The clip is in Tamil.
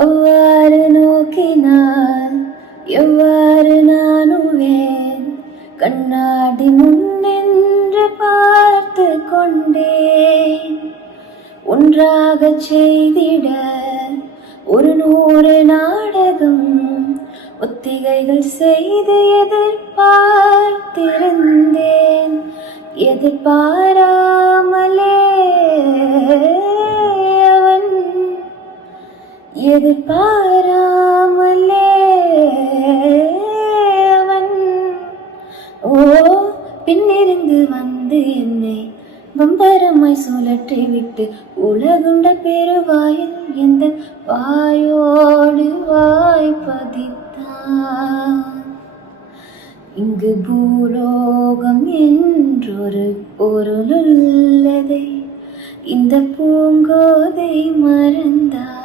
அவ்வாறு நோக்கினால் எவ்வாறு நானுவேன், கண்ணாடி முன்னின்று பார்த்து கொண்டேன். ஒன்றாக செய்திட 100 நாடகம் ஒத்திகைகள் செய்து எதிர்பார்த்திருந்தேன். எதிர்பாராமலே அவன் ஓ பின்னிருந்து வந்து என்னை பம்பரமாய் சுழற்றி விட்டு உலகுண்ட பெருவாயில் எந்த வாயோடு வாய் பதித்தான். இங்கு பூலோகம் என்றொரு பொருளுள்ளதை இந்த பூங்கோதை மறந்தார்.